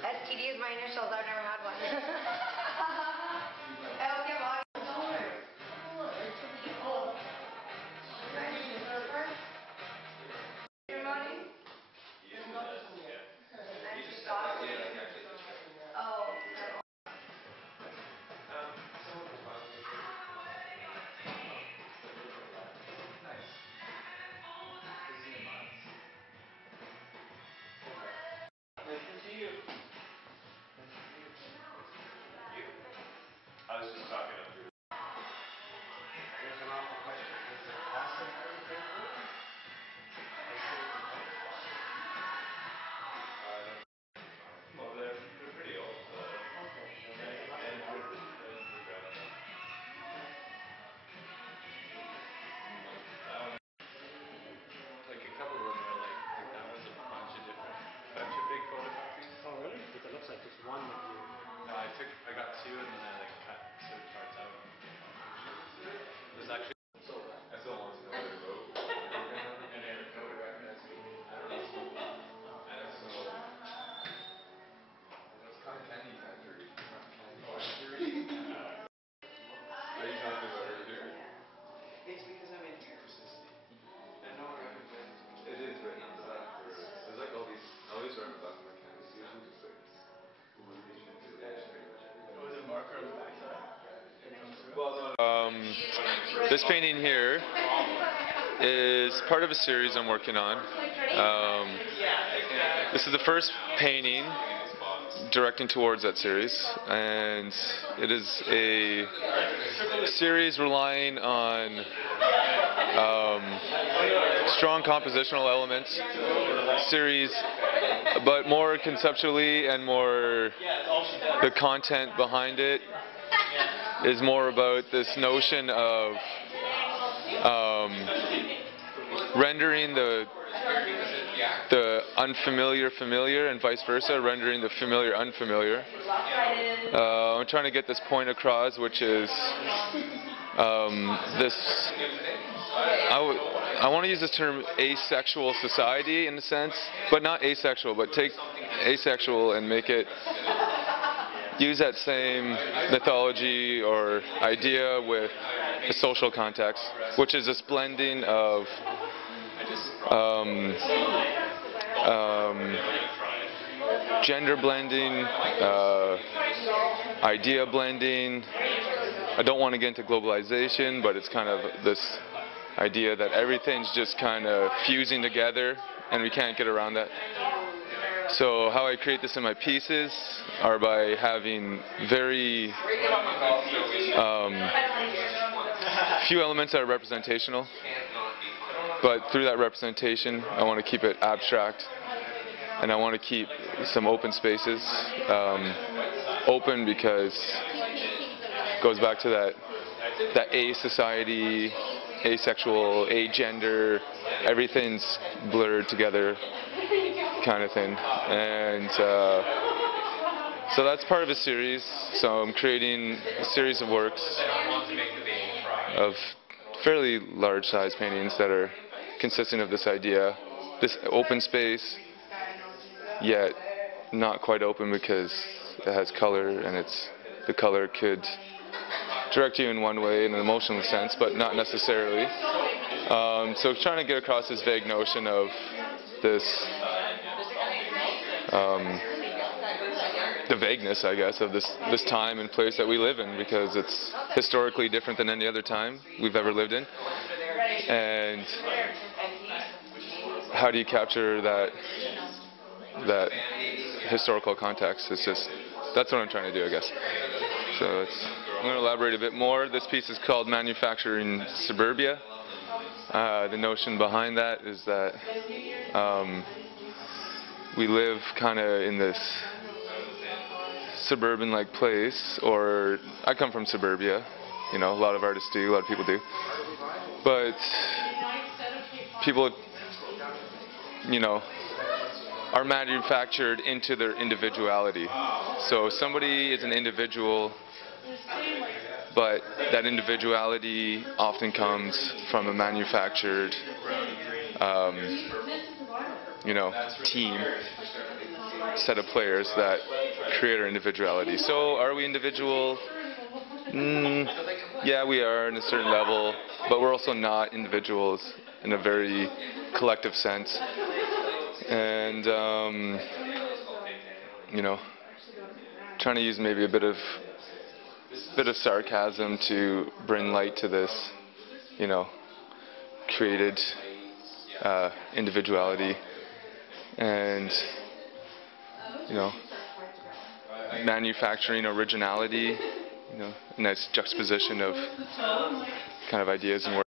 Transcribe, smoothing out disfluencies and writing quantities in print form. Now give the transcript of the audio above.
STD is my initials. I've never had one. I was just talking up here. There's an awful question. Is it awesome everything? Well, they're pretty old. Like a couple of them are like that was a bunch of big photocopies. Oh really? Because it looks like just one that you... No, I got two and then I like cut certain parts out. There's actually I still want to know where to go. And then photograph it. I don't know. I don't know. It's kind of candy factory. Are you talking about over here? It's because I'm in here. I know where everything. It is written on the back. There's like all these are on the back of my canvas. Usually just like was it marker on the back side? Well, no. This painting here is part of a series I'm working on. This is the first painting directing towards that series, and it is a series relying on strong compositional elements, series, but more conceptually and more the content behind it is more about this notion of rendering the unfamiliar familiar and vice versa, rendering the familiar unfamiliar. I'm trying to get this point across, which is this. I want to use this term asexual society in a sense, but not asexual, but take asexual and make it use that same mythology or idea with the social context, which is this blending of gender blending, idea blending. I don't want to get into globalization, but it's kind of this idea that everything's just kind of fusing together and we can't get around that. So how I create this in my pieces are by having very few elements that are representational, but through that representation I want to keep it abstract, and I want to keep some open spaces open because it goes back to that a-society, asexual, agender, everything's blurred together kind of thing. And so that's part of a series. So I'm creating a series of works of fairly large size paintings that are consisting of this idea, this open space, yet not quite open because it has color, and the color could direct you in one way in an emotional sense, but not necessarily. So trying to get across this vague notion of this, the vagueness, I guess, of this time and place that we live in, because it's historically different than any other time we've ever lived in. And how do you capture that historical context? It's just, that's what I'm trying to do, I guess. So I'm going to elaborate a bit more. This piece is called Manufacturing Suburbia. The notion behind that is that we live kind of in this suburban-like place, or I come from Suburbia, you know, a lot of artists do, a lot of people do, but people, you know, are manufactured into their individuality. So somebody is an individual, but that individuality often comes from a manufactured, you know, team, set of players that create our individuality. So are we individual? Yeah, we are in a certain level, but we're also not individuals in a very collective sense. And you know, trying to use maybe a bit of sarcasm to bring light to this, you know, created individuality, and you know, manufacturing originality, you know, a nice juxtaposition of kind of ideas and work.